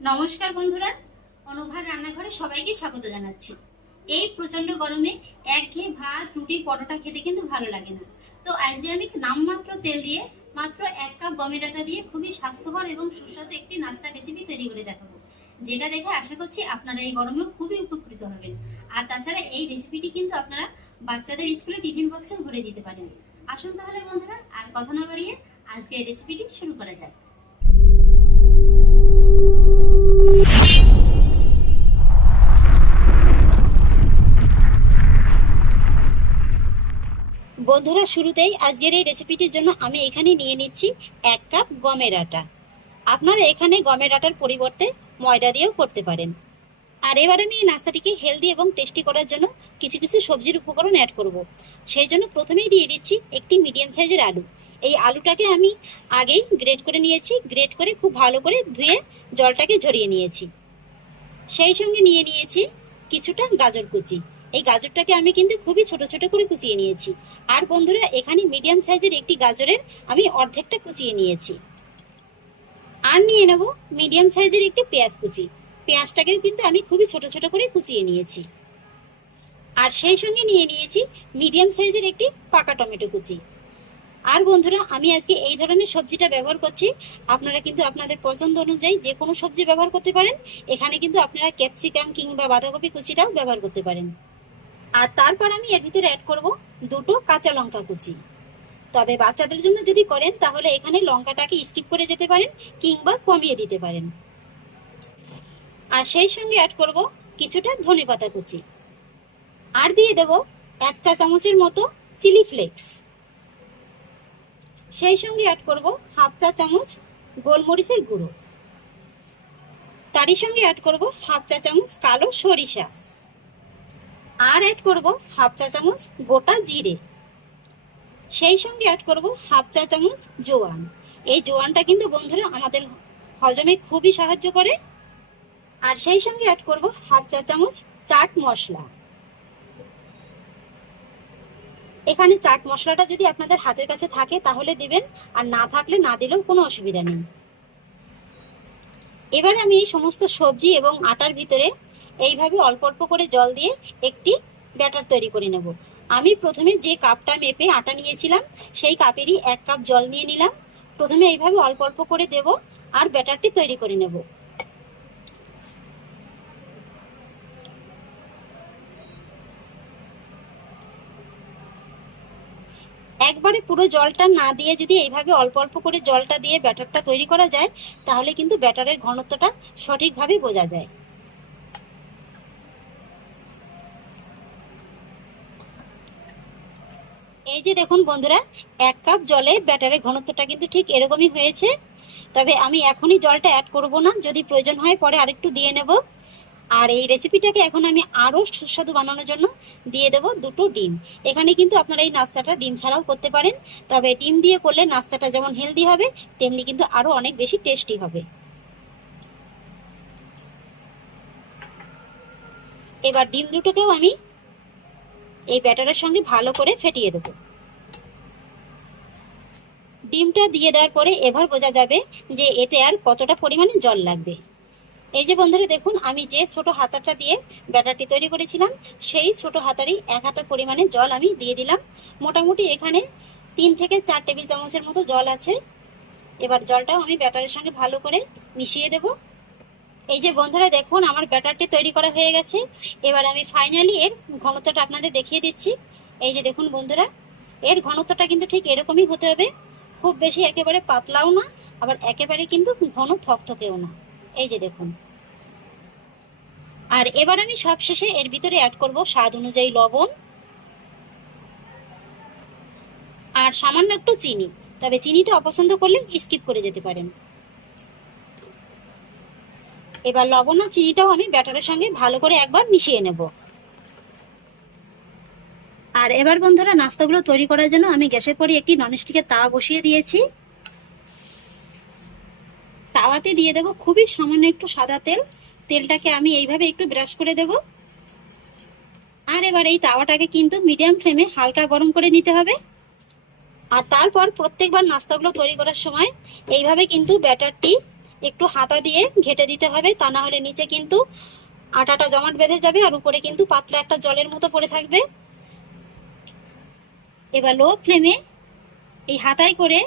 নমস্কার বন্ধুরা অনুভার রান্নাঘরে সবাইকে স্বাগত জানাচ্ছি। এই প্রচণ্ড গরমে একঘেয়ে ভাত, রুটি, পরোটা খেতে কিন্তু ভালো লাগে না। তো আজকে আমি নামমাত্র তেল দিয়ে মাত্র এক কাপ গমের আটা দিয়ে খুবই স্বাস্থ্যকর এবং সুস্বাদু একটি নাস্তা রেসিপি তৈরি করে দেখাবো। যেটা দেখে আশা করছি আপনারা এই গরমেও খুবই উপকৃত হবেন। আর তাছাড়া এই রেসিপিটি কিন্তু আপনারা বাচ্চাদের স্কুলে টিফিন বক্সে ভরে দিতে পারেন। আসুন তাহলে বন্ধুরা, আর কথা না বাড়িয়ে আজকে এই রেসিপিটি শুরু করা যাক। বন্ধুরা, শুরুতেই আজকের এই রেসিপিটির জন্য আমি এখানে নিয়ে নিচ্ছি এক কাপ গমের আটা। আপনারা এখানে গমের আটার পরিবর্তে ময়দা দিয়েও করতে পারেন। আর এবার আমি এই নাস্তাটিকে হেলদি এবং টেস্টি করার জন্য কিছু কিছু সবজির উপকরণ অ্যাড করব। সেই জন্য প্রথমেই দিয়ে দিচ্ছি একটি মিডিয়াম সাইজের আলু। এই আলুটাকে আমি আগেই গ্রেট করে নিয়েছি। গ্রেট করে খুব ভালো করে ধুয়ে জলটাকে ঝরিয়ে নিয়েছি। সেই সঙ্গে নিয়ে নিয়েছি কিছুটা গাজর কুচি। এই গাজরটাকে আমি কিন্তু খুবই ছোট ছোট করে কুচিয়ে নিয়েছি। আর বন্ধুরা, এখানে মিডিয়াম সাইজের একটি গাজরের আমি অর্ধেকটা কুচিয়ে নিয়েছি। আর নিয়ে নেব মিডিয়াম সাইজের একটি পেঁয়াজ কুচি। পেঁয়াজটাকেও কিন্তু আমি খুবই ছোট ছোট করে কুচিয়ে নিয়েছি। আর সেই সঙ্গে নিয়ে নিয়েছি মিডিয়াম সাইজের একটি পাকা টমেটো কুচি। আর বন্ধুরা, আমি আজকে এই ধরনের সবজিটা ব্যবহার করছি। আপনারা কিন্তু আপনাদের পছন্দ অনুযায়ী যে কোনো সবজি ব্যবহার করতে পারেন। এখানে কিন্তু আপনারা ক্যাপসিকাম কিংবা বাঁধাকপি কুচিটাও ব্যবহার করতে পারেন। আর তারপর আমি এর ভিতরে অ্যাড করব দুটো কাঁচা লঙ্কা কুচি। তবে বাচ্চাদের জন্য যদি করেন, তাহলে এখানে লঙ্কাটাকে স্কিপ করে যেতে পারেন কিংবা কমিয়ে দিতে পারেন। আর সেই সঙ্গে অ্যাড করব কিছুটা ধনে পাতা কুচি। আর দিয়ে দেব এক চা চামচের মতো চিলি ফ্লেক্স সেই সঙ্গে অ্যাড করব হাফ চা চামচ গোলমরিচের গুঁড়ো। তারই সঙ্গে অ্যাড করব হাফ চা চামচ কালো সরিষা। আর অ্যাড করব হাফ চা চামচ গোটা জিরে। সেই সঙ্গে অ্যাড করব হাফ চা চামচ জোয়ান। এই জোয়ানটা কিন্তু বন্ধুরা আমাদের হজমে খুবই সাহায্য করে। আর সেই সঙ্গে অ্যাড করব হাফ চা চামচ চাট মশলা। এখানে চাট মশলাটা যদি আপনাদের হাতের কাছে থাকে তাহলে দিবেন, আর না থাকলে না দিলেও কোনো অসুবিধা নেই। এবার আমি এই সমস্ত সবজি এবং আটার ভিতরে এইভাবে অল্প অল্প করে জল দিয়ে একটি ব্যাটার তৈরি করে নেব। আমি প্রথমে যে কাপটা মেপে আটা নিয়েছিলাম, সেই কাপেরই এক কাপ জল নিয়ে নিলাম। প্রথমে এইভাবে অল্প অল্প করে দেব আর ব্যাটারটি তৈরি করে নেব। একবারে পুরো জলটা না দিয়ে যদি এইভাবে অল্প অল্প করে জলটা দিয়ে ব্যাটারটা তৈরি করা যায়, তাহলে কিন্তু ব্যাটারের ঘনত্বটা সঠিকভাবে বোঝা যায়। এই যে দেখুন বন্ধুরা, এক কাপ জলে ব্যাটারের ঘনত্বটা কিন্তু ঠিক এরকমই হয়েছে। তবে আমি এখনই জলটা অ্যাড করব না, যদি প্রয়োজন হয় পরে আরেকটু দিয়ে নেব। আর এই রেসিপিটাকে এখন আমি আরও সুস্বাদু বানানোর জন্য দিয়ে দেব দুটো ডিম। এখানে কিন্তু আপনারা এই নাস্তাটা ডিম ছাড়াও করতে পারেন। তবে ডিম দিয়ে করলে নাস্তাটা যেমন হেলদি হবে, তেমনি কিন্তু আরও অনেক বেশি টেস্টি হবে। এবার ডিম দুটোকেও আমি এই ব্যাটারের সঙ্গে ভালো করে ফেটিয়ে দেবো। ডিমটা দিয়ে দেওয়ার পরে এবার বোঝা যাবে যে এতে আর কতটা পরিমাণে জল লাগবে। এই যে বন্ধুরা, দেখুন, আমি যে ছোট হাতাটা দিয়ে ব্যাটারটি তৈরি করেছিলাম, সেই ছোট হাতারই এক হাতা পরিমাণে জল আমি দিয়ে দিলাম। মোটামুটি এখানে তিন থেকে চার টেবিল চামচের মতো জল আছে। এবার জলটাও আমি ব্যাটারের সঙ্গে ভালো করে মিশিয়ে দেব। এই যে বন্ধুরা দেখুন, আমার ব্যাটারটি তৈরি করা হয়ে গেছে। এবার আমি ফাইনালি এর ঘনত্বটা আপনাদের দেখিয়ে দিচ্ছি। এই যে দেখুন বন্ধুরা, এর ঘনত্বটা কিন্তু ঠিক এরকমই হতে হবে। খুব বেশি একেবারে পাতলাও না, আবার একেবারে কিন্তু ঘন থকথকেও না। এই যে দেখুন। আর এবার আমি সবশেষে এর ভিতরে অ্যাড করব স্বাদ অনুযায়ী লবণ। আর সামান্য একটু চিনি, তবে চিনিটা অপছন্দ করলে স্কিপ করে যেতে পারেন। এবার লবণ আর চিনিটাও আমি ব্যাটারের সঙ্গে ভালো করে একবার মিশিয়ে নেব। আর এবার বন্ধুরা নাস্তাগুলো তৈরি করার জন্য আমি গ্যাসের পরে একটি ননস্টিকের তাওয়া বসিয়ে দিয়েছি। তাওয়াতে দিয়ে দেব খুবই সামান্য একটু সাদা তেল। তেলটাকে আমি এইভাবে একটু ব্রাশ করে দেব। আর এবার এই তাওয়াটাকে কিন্তু মিডিয়াম ফ্লেমে হালকা গরম করে নিতে হবে। আর তারপর প্রত্যেকবার নাস্তাগুলো তৈরি করার সময় এইভাবে কিন্তু ব্যাটারটি একটু হাতা দিয়ে ঘেটে দিতে হবে, তা না হলে নিচে কিন্তু আটাটা জমাট বেঁধে যাবে আর উপরে কিন্তু পাতলা একটা জলের মতো পড়ে থাকবে। এবার লো ফ্লেমে এই হাতায় করে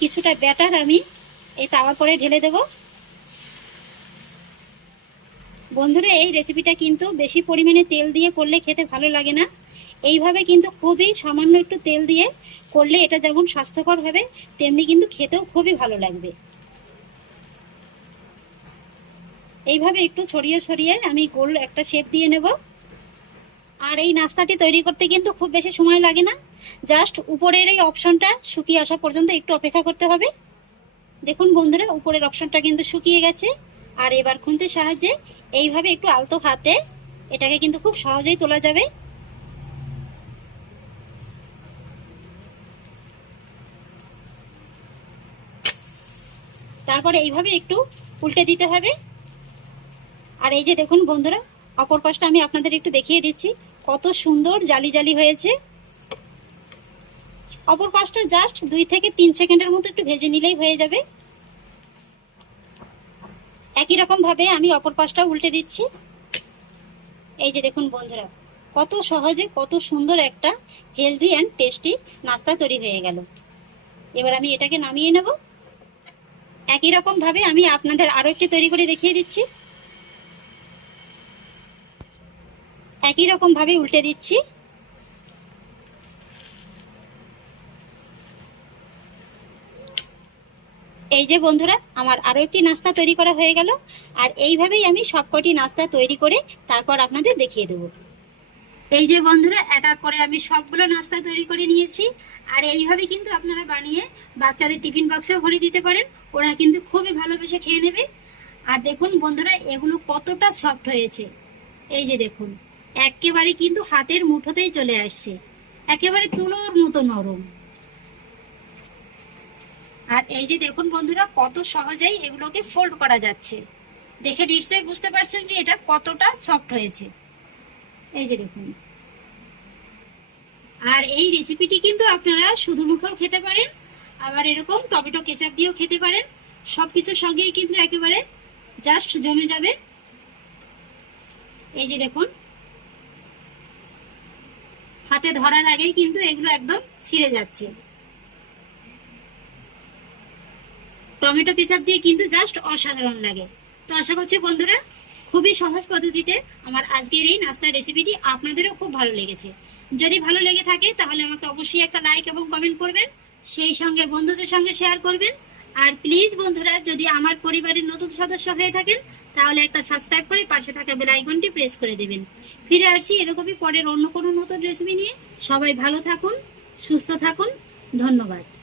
কিছুটা ব্যাটার আমি এই তাওয়ার পরে ঢেলে দেব। বন্ধুরা, এই রেসিপিটা কিন্তু বেশি পরিমাণে তেল দিয়ে করলে খেতে ভালো লাগে না। এইভাবে কিন্তু খুবই সামান্য একটু তেল দিয়ে করলে এটা যেমন স্বাস্থ্যকর হবে, তেমনি কিন্তু খেতেও খুবই ভালো লাগবে। এইভাবে একটু ছড়িয়ে ছড়িয়ে আমি গোল একটা শেপ দিয়ে নেব। আর এই নাস্তাটি তৈরি করতে কিন্তু খুব বেশি সময় লাগে না। জাস্ট উপরের এই অপশনটা শুকিয়ে আসা পর্যন্ত একটু অপেক্ষা করতে হবে। দেখুন বন্ধুরা, উপরের অপশনটা কিন্তু শুকিয়ে গেছে। আর এবার খুন্তির সাহায্যে এইভাবে একটু আলতো হাতে এটাকে কিন্তু খুব সহজেই তোলা যাবে। তারপরে এইভাবে একটু উল্টে দিতে হবে। আর এই যে দেখুন বন্ধুরা, অপর পাশটা আমি আপনাদের একটু দেখিয়ে দিচ্ছি। কত সুন্দর জালি জালি হয়েছে। অপর পাশটা জাস্ট দুই থেকে তিন সেকেন্ডের মতো একটু ভেজে নিলেই হয়ে যাবে। একই রকম ভাবে আমি অপর পাশটা উল্টে দিচ্ছি। এই যে দেখুন বন্ধুরা, কত সহজে, কত সুন্দর একটা হেলদি অ্যান্ড টেস্টি নাস্তা তৈরি হয়ে গেল। এবার আমি এটাকে নামিয়ে নেব। একই রকম ভাবে আমি আপনাদের আরও একটি তৈরি করে দেখিয়ে দিচ্ছি। একই রকম ভাবে উল্টে দিচ্ছি। এই যে বন্ধুরা, আমার আরও একটি নাস্তা তৈরি করা হয়ে গেল। আর এইভাবেই আমি সবকটি নাস্তা তৈরি করে তারপর আপনাদের দেখিয়ে দেবো। এই যে বন্ধুরা, এক এক করে আমি সবগুলো নাস্তা তৈরি করে নিয়েছি। আর এইভাবে কিন্তু আপনারা বানিয়ে বাচ্চাদের টিফিন বক্সেও ভরে দিতে পারেন। ওরা কিন্তু খুবই ভালোবেসে খেয়ে নেবে। আর দেখুন বন্ধুরা, এগুলো কতটা সফট হয়েছে। এই যে দেখুন। একেবারে কিন্তু হাতের মুঠোতেই চলে আসছে। একেবারে তুলোর মতো নরম। আর এই যে দেখুন বন্ধুরা, কত সহজেই এগুলোকে ফোল্ড করা যাচ্ছে। দেখে নিশ্চয়ই বুঝতে পারছেন যে এটা কতটা সফট হয়েছে। এই যে দেখুন। আর এই রেসিপিটি কিন্তু আপনারা শুধু মুখেও খেতে পারেন, আবার এরকম টমেটো কেচাপ দিয়েও খেতে পারেন। সব কিছুর সঙ্গেই কিন্তু একেবারে জাস্ট জমে যাবে। এই যে দেখুন। হাতে ধরার আগেই কিন্তু এগুলো একদম ছিঁড়ে যাচ্ছে। টমেটো কেচাপ দিয়ে কিন্তু জাস্ট অসাধারণ লাগে। তো আশা করছি বন্ধুরা, খুবই সহজ পদ্ধতিতে আমার আজকের এই নাস্তার রেসিপিটি আপনাদেরও খুব ভালো লেগেছে। যদি ভালো লেগে থাকে, তাহলে আমাকে অবশ্যই একটা লাইক এবং কমেন্ট করবেন। সেই সঙ্গে বন্ধুদের সঙ্গে শেয়ার করবেন। আর প্লিজ বন্ধুরা, যদি আমার পরিবারের নতুন সদস্য হয়ে থাকেন, তাহলে একটা সাবস্ক্রাইব করে পাশে থাকা বেল আইকনটি প্রেস করে দেবেন। ফিরে আসছি এরকমই পরের অন্য কোনো নতুন রেসিপি নিয়ে। সবাই ভালো থাকুন, সুস্থ থাকুন। ধন্যবাদ।